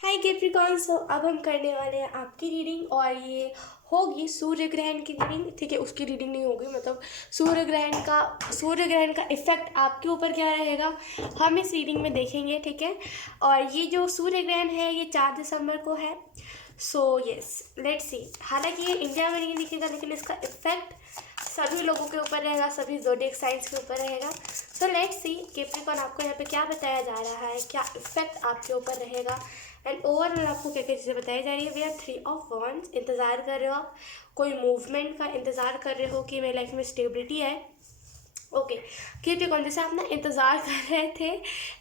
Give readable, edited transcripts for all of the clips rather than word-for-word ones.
हाय Capricorn. सो अब हम करने वाले हैं आपकी रीडिंग और ये होगी सूर्य ग्रहण की रीडिंग। ठीक है, उसकी रीडिंग नहीं होगी, मतलब सूर्य ग्रहण का इफेक्ट आपके ऊपर क्या रहेगा हम इस रीडिंग में देखेंगे। ठीक है, और ये जो सूर्य ग्रहण है ये 4 दिसंबर को है। So yes, let's see. हालांकि ये इंडिया में नहीं दिखेगा लेकिन इसका इफेक्ट सभी लोगों के ऊपर रहेगा, सभी ज़ोडिएक साइंस के ऊपर रहेगा। सो लेट्स सी कैप्रिकॉर्न आपको यहाँ पे क्या बताया जा रहा है, क्या इफेक्ट आपके ऊपर रहेगा एंड ओवरऑल आपको क्या क्या चीज़ें बताई जा रही है। We are 3 of wands. इंतज़ार कर रहे हो आप, कोई मूवमेंट का इंतज़ार कर रहे हो कि मेरी लाइफ में स्टेबिलिटी है। ओके, कैप्रिकॉर्न जैसे आप ना इंतज़ार कर रहे थे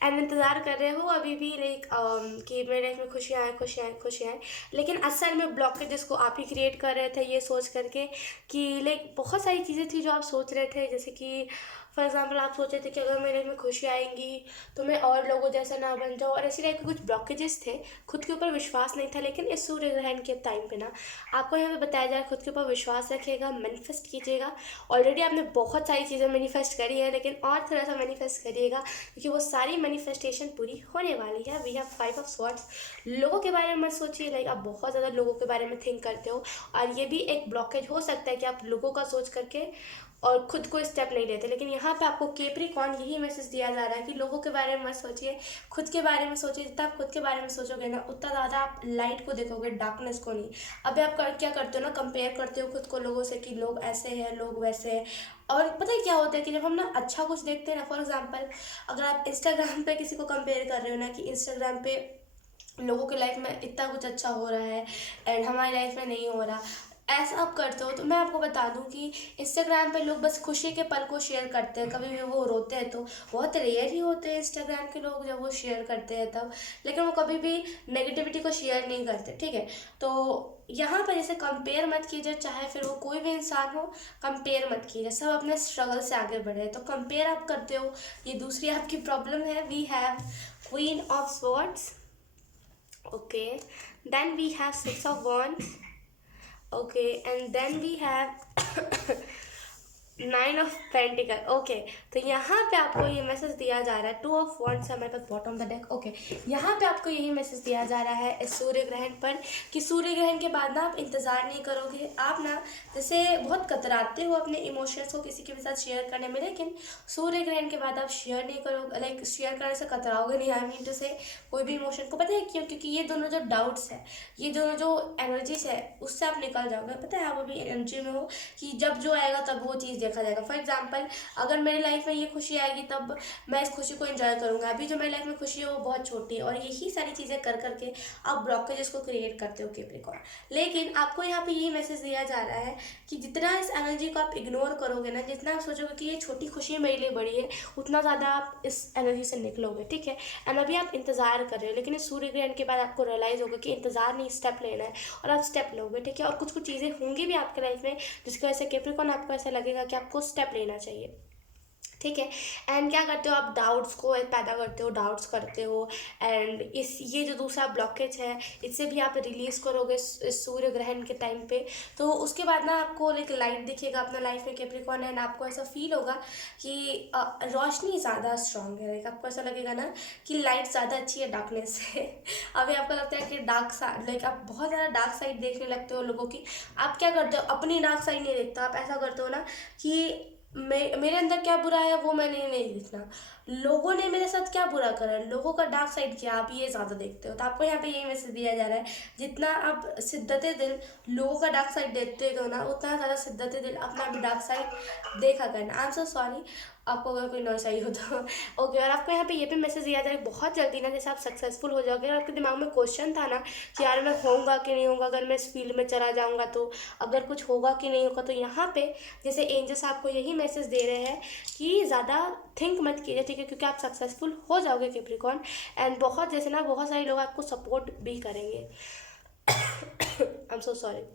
एंड इंतज़ार कर रहे हो अभी भी लाइक कि मेरे लाइफ में खुशियाँ आए, खुशियाँ आए, खुशियाँ आए, लेकिन असल में ब्लॉकेजेस को आप ही क्रिएट कर रहे थे ये सोच करके कि लाइक बहुत सारी चीज़ें थी जो आप सोच रहे थे। जैसे कि फॉर एग्जाम्पल आप सोच रहे थे कि अगर मेरे लाइफ में खुशी आएंगी तो मैं और लोगों जैसा ना बन जाऊँ, और ऐसी टाइप के कुछ ब्लॉकेजेस थे। खुद के ऊपर विश्वास नहीं था, लेकिन इस सूर्य ग्रहण के टाइम पे ना आपको यहाँ पे बताया जाए खुद के ऊपर विश्वास रखिएगा, मैनिफेस्ट कीजिएगा। ऑलरेडी आपने बहुत सारी चीज़ें मैनिफेस्ट करी है, लेकिन और थोड़ा सा मैनिफेस्ट करिएगा क्योंकि वो सारी मैनिफेस्टेशन पूरी होने वाली है। We have 5 of swords. लोगों के बारे में मत सोचिए, लाइक आप बहुत ज़्यादा लोगों के बारे में थिंक करते हो, और ये भी एक ब्लॉकेज हो सकता है कि आप लोगों का सोच करके और खुद को स्टेप नहीं लेते। लेकिन यहाँ पे आपको कैप्रिकॉर्न यही मैसेज दिया जा रहा है कि लोगों के बारे में मत सोचिए, खुद के बारे में सोचिए। जितना आप खुद के बारे में सोचोगे ना उतना ज़्यादा आप लाइट को देखोगे, डार्कनेस को नहीं। अभी आप क्या करते हो ना, कंपेयर करते हो खुद को लोगों से कि लोग ऐसे हैं, लोग वैसे हैं। और पता है क्या होता है कि जब हम ना अच्छा कुछ देखते हैं ना, फॉर एग्जाम्पल अगर आप इंस्टाग्राम पे किसी को कंपेयर कर रहे हो ना कि इंस्टाग्राम पे लोगों के लाइफ में इतना कुछ अच्छा हो रहा है एंड हमारी लाइफ में नहीं हो रहा, ऐसा आप करते हो, तो मैं आपको बता दूं कि इंस्टाग्राम पे लोग बस खुशी के पल को शेयर करते हैं। कभी भी वो रोते हैं तो बहुत रेयर ही होते हैं इंस्टाग्राम के लोग जब वो शेयर करते हैं तब, लेकिन वो कभी भी नेगेटिविटी को शेयर नहीं करते। ठीक है, तो यहाँ पर जैसे कंपेयर मत कीजिए, चाहे फिर वो कोई भी इंसान हो, कंपेयर मत कीजिए। सब अपने स्ट्रगल से आगे बढ़े, तो कंपेयर आप करते हो, ये दूसरी आपकी प्रॉब्लम है। We have queen of swords. Okay, then we have 6 of wands. Okay, and then we have 9 of Pentacle. Okay, तो यहाँ पे आपको ये मैसेज दिया जा रहा है, 2 of Wands है हमारे पास बॉटम द डेक। ओके, यहाँ पे आपको यही मैसेज दिया जा रहा है इस सूर्य ग्रहण पर कि सूर्य ग्रहण के बाद ना आप इंतज़ार नहीं करोगे। आप ना जैसे बहुत कतराते हो अपने इमोशंस को किसी के भी साथ शेयर करने में, लेकिन सूर्य ग्रहण के बाद आप शेयर नहीं करोगे, लाइक शेयर करने से कतराओगे नहीं। आई मीन टू से कोई भी इमोशन को, पता है क्यों? क्योंकि ये दोनों जो डाउट्स है, ये दोनों जो एनर्जीज है, उससे आप निकल जाओगे। पता है आप अभी एनर्जी में हो कि जब जो आएगा तब वो चीज़ देखा जाएगा। फॉर एग्जाम्पल अगर मेरी लाइफ में ये खुशी आएगी तब मैं इस खुशी को एंजॉय करूँगा। अभी जो मेरी लाइफ में खुशी है वो बहुत छोटी है, और यही सारी चीज़ें कर करके आप ब्लॉकेजेस को क्रिएट करते हो कैप्रिकॉर्न। लेकिन आपको यहाँ पे यही मैसेज दिया जा रहा है कि जितना इस एनर्जी को आप इग्नोर करोगे ना, जितना आप सोचोगे कि ये छोटी खुशी मेरे लिए बड़ी है, उतना ज़्यादा आप इस एनर्जी से निकलोगे। ठीक है, एंड अभी आप इंतज़ार कर रहे हो, लेकिन इस सूर्य ग्रहण के बाद आपको रियलाइज़ होगा कि इंतज़ार नहीं, स्टेप लेना है, और आप स्टेप लोगे। ठीक है, और कुछ कुछ चीज़ें होंगी भी आपके लाइफ में जिसकी वजह से कैप्रिकॉर्न आपको ऐसा लगेगा कि आपको स्टेप लेना चाहिए। ठीक है, एंड क्या करते हो आप, डाउट्स को पैदा करते हो, डाउट्स करते हो, एंड इस ये जो दूसरा ब्लॉकेज है इससे भी आप रिलीज़ करोगे इस सूर्य ग्रहण के टाइम पे। तो उसके बाद ना आपको एक लाइट दिखेगा अपना लाइफ में कैप्रिकॉर्न, एंड आपको ऐसा फील होगा कि रोशनी ज़्यादा स्ट्रांग है। लाइक आपको ऐसा लगेगा ना कि लाइट ज़्यादा अच्छी है डार्कनेस से। अभी आपको लगता है कि डार्क साइड, लाइक आप बहुत ज़्यादा डार्क साइड देखने लगते हो लोगों की। आप क्या करते हो, अपनी डार्क साइड नहीं देखते, आप ऐसा करते हो ना कि मेरे अंदर क्या बुरा है वो मैंने नहीं देखना, लोगों ने मेरे साथ क्या बुरा करा है, लोगों का डार्क साइड क्या, आप ये ज़्यादा देखते हो। तो आपको यहाँ पे यही मैसेज दिया जा रहा है, जितना आप शिद्दत दिल लोगों का डार्क साइड देखते हो ना, उतना ज़्यादा शिद्दत दिल अपना भी डार्क साइड देखा करना। आई एम सो सॉरी आपको अगर कोई नॉइस आई हो तो। ओके, और आपको यहाँ पे ये भी मैसेज दिया जा रहा है बहुत जल्दी ना, जैसे आप सक्सेसफुल हो जाओगे, और आपके दिमाग में क्वेश्चन था ना कि यार मैं होऊंगा कि नहीं होगा, अगर मैं इस फील्ड में चला जाऊँगा तो, अगर कुछ होगा कि नहीं होगा, तो यहाँ पे जैसे एंजल्स आपको यही मैसेज दे रहे हैं कि ज़्यादा थिंक मत कीजिए। ठीक है, क्योंकि आप सक्सेसफुल हो जाओगे कैप्रिकॉर्न, एंड बहुत जैसे ना बहुत सारे लोग आपको सपोर्ट भी करेंगे। I am so sorry.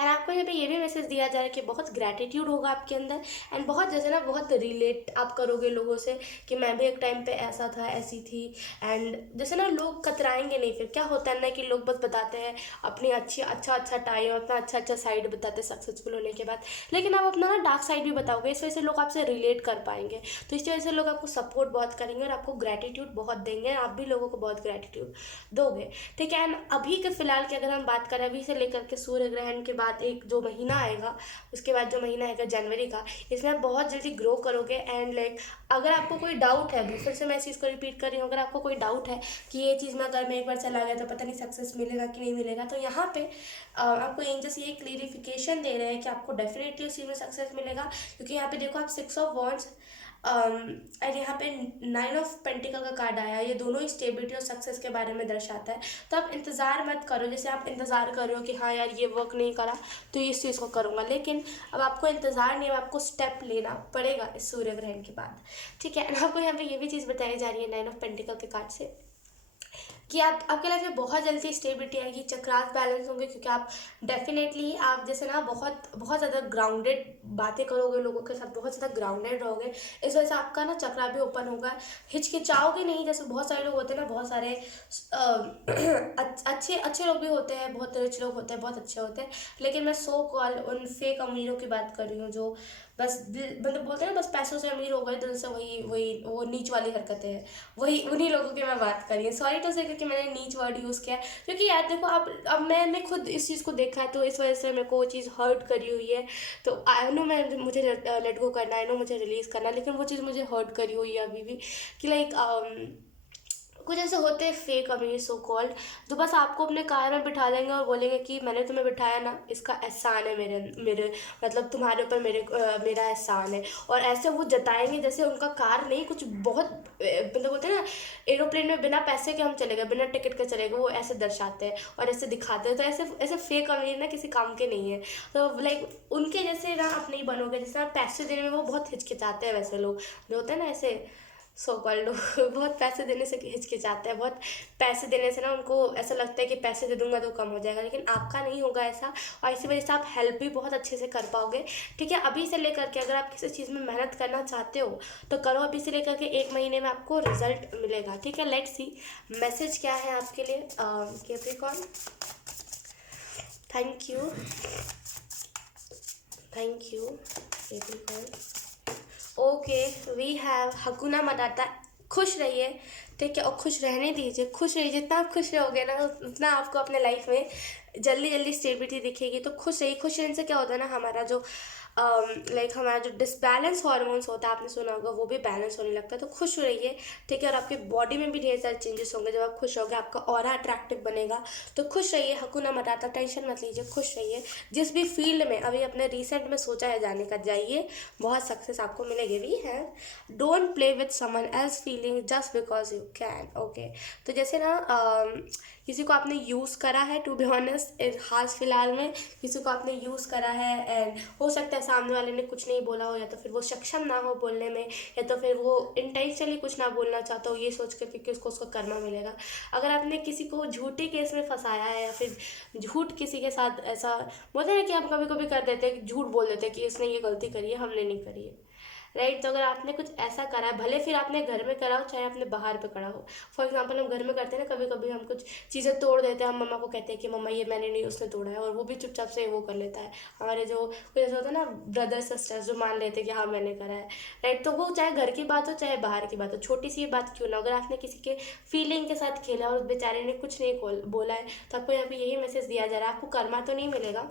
And आपको यहाँ पे ये भी मैसेज दिया जा रहा है कि बहुत ग्रैटिट्यूड होगा आपके अंदर, एंड बहुत जैसे ना बहुत रिलेट आप करोगे लोगों से कि मैं भी एक टाइम पे ऐसा था, ऐसी थी। एंड जैसे ना लोग कतराएंगे नहीं। फिर क्या होता है ना कि लोग बस बताते हैं अपनी अच्छा टाइम, अपना अच्छा साइड बताते हैं सक्सेसफुल होने के बाद, लेकिन आप अपना ना डार्क साइड भी बताओगे। इस वजह से लोग आपसे रिलेट कर पाएंगे, तो इस वजह से लोग आपको सपोर्ट बहुत करेंगे और आपको ग्रैटिट्यूड बहुत देंगे, आप भी लोगों को बहुत ग्रैटिट्यूड दोगे, ठीक है। एंड अभी के फिलहाल की अगर हम बात करें, अभी से लेकर के सूर्य ग्रहण के बाद एक जो महीना आएगा, उसके बाद जो महीना आएगा जनवरी का, इसमें आप बहुत जल्दी ग्रो करोगे। एंड लाइक अगर आपको कोई डाउट है, फिर से मैं इस चीज़ को रिपीट कर रही हूँ, अगर आपको कोई डाउट है कि ये चीज़ में अगर मैं एक बार चला गया तो पता नहीं सक्सेस मिलेगा कि नहीं मिलेगा, तो यहाँ पे आपको एंजल्स ये क्लियरिफिकेशन दे रहे हैं कि आपको डेफिनेटली उस चीज़ में सक्सेस मिलेगा। क्योंकि यहाँ पे देखो आप 6 ऑफ वॉन्ड्स और यहाँ पे 9 ऑफ पेंटिकल का कार्ड आया, ये दोनों ही स्टेबिलिटी और सक्सेस के बारे में दर्शाता है। तो आप इंतज़ार मत करो, जैसे आप इंतज़ार कर रहे हो कि हाँ यार ये वर्क नहीं करा तो इस चीज़ को करूँगा, लेकिन अब आपको इंतज़ार नहीं है, आपको स्टेप लेना पड़ेगा इस सूर्य ग्रहण के बाद, ठीक है। आपको यहाँ पे ये भी चीज़ बताई जा रही है 9 ऑफ पेंटिकल के कार्ड से कि आप आपके लाइफ में बहुत जल्दी स्टेबिलिटी आएगी, चक्रास बैलेंस होंगे, क्योंकि आप डेफिनेटली आप जैसे ना बहुत बहुत ज़्यादा ग्राउंडेड बातें करोगे लोगों के साथ, बहुत ज़्यादा ग्राउंडेड रहोगे। इस वजह से आपका ना चक्रा भी ओपन होगा, हिचकिचाओगे नहीं। जैसे बहुत सारे लोग होते हैं ना, बहुत सारे अच्छे अच्छे लोग भी होते हैं, बहुत रिच लोग होते हैं, बहुत अच्छे होते हैं, लेकिन मैं सो कॉल उन फेक अमीरों की बात कर रही हूँ जो बस मतलब बोलते हैं ना, बस पैसों से अमीर हो गए, दिल से वही वही वो नीच वाली हरकतें हैं, वही उन्हीं लोगों की मैं बात कर रही हूँ। सॉरी टू से कि मैंने नीच वर्ड यूज़ किया है, क्योंकि यार देखो आप, अब मैंने खुद इस चीज़ को देखा है, तो इस वजह से मेरे को वो चीज़ हर्ट करी हुई है। तो आई नो मैं मुझे लेट गो करना है, आई नो मुझे रिलीज़ करना है, लेकिन वो चीज़ मुझे हर्ट करी हुई है अभी भी कि लाइक कुछ ऐसे होते हैं फेक अमीर सो कॉल्ड, जो बस आपको अपने कार में बिठा देंगे और बोलेंगे कि मैंने तुम्हें बिठाया ना, इसका एहसान है मेरे मेरे मतलब तुम्हारे ऊपर मेरा एहसान है। और ऐसे वो जताएंगे जैसे उनका कार नहीं, कुछ बहुत मतलब बोलते हैं ना एरोप्लेन में बिना पैसे के हम चले गए, बिना टिकट के चले गए, वो ऐसे दर्शाते हैं और ऐसे दिखाते हैं। तो ऐसे ऐसे फेक अमीर ना किसी काम के नहीं है। तो लाइक उनके जैसे ना आप नहीं बनोगे, जैसे आप पैसे देने में वो बहुत हिचकिचाते हैं, वैसे लोग जो होते हैं ना ऐसे सो कॉल्ड बहुत पैसे देने से हिचकिचाते हैं, बहुत पैसे देने से ना उनको ऐसा लगता है कि पैसे दे दूंगा तो कम हो जाएगा, लेकिन आपका नहीं होगा ऐसा। और इसी वजह से आप हेल्प भी बहुत अच्छे से कर पाओगे, ठीक है। अभी से लेकर के अगर आप किसी चीज़ में मेहनत करना चाहते हो तो करो, अभी से लेकर के 1 महीने में आपको रिजल्ट मिलेगा, ठीक है। लेट्स सी मैसेज क्या है आपके लिए Capricorn. Thank you Capricorn. Okay we have hakuna matata. खुश रहिए, ठीक है, और खुश रहने दीजिए, खुश रहिए। जितना आप खुश रहोगे ना, उतना आपको अपने लाइफ में जल्दी जल्दी स्टेबिलिटी दिखेगी। तो खुश रहिए। खुश रहने से क्या होता है ना, हमारा जो लाइक हमारा जो डिसबैलेंस हॉर्मोन्स होता है, आपने सुना होगा, वो भी बैलेंस होने लगता है। तो खुश रहिए, ठीक है। और आपके बॉडी में भी ढेर सारे चेंजेस होंगे जब आप खुश होगे, आपका ऑरा अट्रैक्टिव बनेगा। तो खुश रहिए, हकुना मटाता, टेंशन मत लीजिए, खुश रहिए। जिस भी फील्ड में अभी अपने रिसेंट में सोचा है जाने का, जाइए, बहुत सक्सेस आपको मिलेगी। वी है don't play with someone else feeling just because you can, okay. तो जैसे ना किसी को आपने यूज़ करा है, टू बी ऑनेस्ट हाल फिलहाल में किसी को आपने यूज़ करा है, एंड हो सकता है सामने वाले ने कुछ नहीं बोला हो, या तो फिर वो सक्षम ना हो बोलने में, या तो फिर वो इंटेंशनली कुछ ना बोलना चाहता हो, ये सोच कर कि उसको उसका कर्मा मिलेगा। अगर आपने किसी को झूठे केस में फंसाया है, या फिर झूठ किसी के साथ ऐसा बोलते हैं कि हम कभी कभी कर देते हैं कि झूठ बोल देते हैं कि इसने ये गलती करी है, हमने नहीं करी है, राइट। तो अगर आपने कुछ ऐसा करा है, भले फिर आपने घर में करा हो चाहे आपने बाहर पे करा हो, फॉर एग्जांपल हम घर में करते हैं ना, कभी कभी हम कुछ चीज़ें तोड़ देते हैं, हम मम्मा को कहते हैं कि मम्मा ये मैंने नहीं, उसने तोड़ा है, और वो भी चुपचाप से वो कर लेता है। हमारे जो कोई ऐसा होता है ना ब्रदर सिस्टर्स, जो मान लेते हैं कि हाँ मैंने करा है, राइट। तो वो चाहे घर की बात हो चाहे बाहर की बात हो, छोटी सी बात क्यों ना, अगर आपने किसी के फीलिंग के साथ खेला और उस बेचारे ने कुछ नहीं बोला है, तो आपको यहाँ पे यही मैसेज दिया जा रहा है, आपको कर्मा तो नहीं मिलेगा,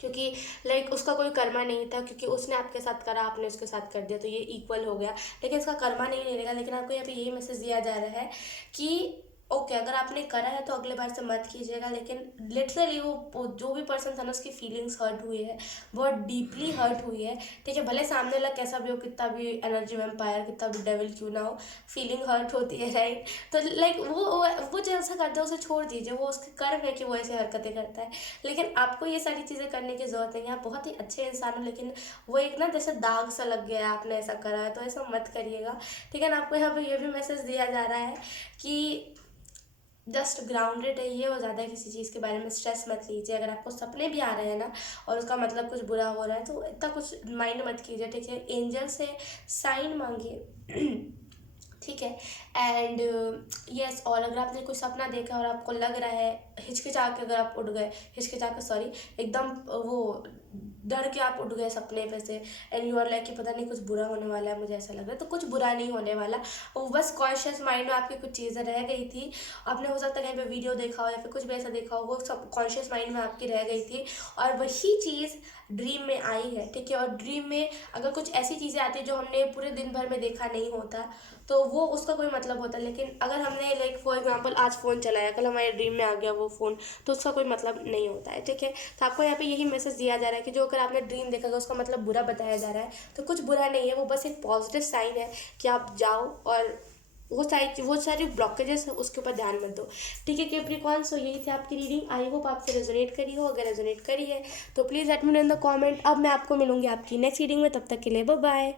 क्योंकि लाइक उसका कोई कर्मा नहीं था, क्योंकि उसने आपके साथ करा, आपने उसके साथ कर दिया, तो ये इक्वल हो गया, लेकिन इसका कर्मा नहीं मिलेगा। लेकिन आपको यहाँ पे यही मैसेज दिया जा रहा है कि ओके अगर आपने करा है तो अगले बार से मत कीजिएगा, लेकिन लिटरली वो जो भी पर्सन था ना, उसकी फीलिंग्स हर्ट हुई है, बहुत डीपली हर्ट हुई है, ठीक है। भले सामने वाला कैसा भी हो, कितना भी एनर्जी वेम्पायर, कितना भी डेविल क्यों ना हो, फीलिंग हर्ट होती है, राइट। तो लाइक वो जैसा करता है उसे छोड़ दीजिए, वो उसके कर्म है कि वो ऐसी हरकतें करता है, लेकिन आपको ये सारी चीज़ें करने की ज़रूरत नहीं है। आप बहुत ही अच्छे इंसान हो, लेकिन वो एक ना जैसे दाग सा लग गया है, आपने ऐसा करा है, तो ऐसा मत करिएगा, ठीक है ना। आपको यहाँ पे ये भी मैसेज दिया जा रहा है कि जस्ट ग्राउंडेड रहिए और ज़्यादा किसी चीज़ के बारे में स्ट्रेस मत लीजिए। अगर आपको सपने भी आ रहे हैं ना और उसका मतलब कुछ बुरा हो रहा है तो इतना कुछ माइंड मत कीजिए, ठीक है। एंजल से साइन मांगिए ठीक है। एंड यस, और अगर आपने कोई सपना देखा और आपको लग रहा है हिचकिचा के, अगर आप उठ गए, हिचकिचा के सॉरी, एकदम वो डर के आप उठ गए सपने पे से एंड यू आर लाइक कि पता नहीं कुछ बुरा होने वाला है, मुझे ऐसा लग रहा है, तो कुछ बुरा नहीं होने वाला। वो बस कॉन्शियस माइंड में आपकी कुछ चीज़ें रह गई थी, आपने हो सकता है कहीं पे वीडियो देखा हो या फिर कुछ भी ऐसा देखा हो, वो सब कॉन्शियस माइंड में आपकी रह गई थी और वही चीज़ ड्रीम में आई है, ठीक है। और ड्रीम में अगर कुछ ऐसी चीज़ें आती है जो हमने पूरे दिन भर में देखा नहीं होता तो वो उसका कोई मतलब होता है। लेकिन अगर हमने लाइक फॉर एग्जांपल आज फ़ोन चलाया, कल हमारे ड्रीम में आ गया वो फ़ोन, तो उसका कोई मतलब नहीं होता है, ठीक है। तो आपको यहाँ पे यही मैसेज दिया जा रहा है कि जो अगर आपने ड्रीम देखा है उसका मतलब बुरा बताया जा रहा है, तो कुछ बुरा नहीं है, वो बस एक पॉजिटिव साइन है कि आप जाओ और वो सारी ब्लॉकेजेस है उसके ऊपर ध्यान मत दो, ठीक है कैप्रिकॉर्न। सो यही थी आपकी रीडिंग, आई होप आपसे रेजोनेट करी हो। अगर रेजोनेट करी है तो please let me know in the comment. अब मैं आपको मिलूंगी आपकी नेक्स्ट रीडिंग में, तब तक के लिए बाय बाय।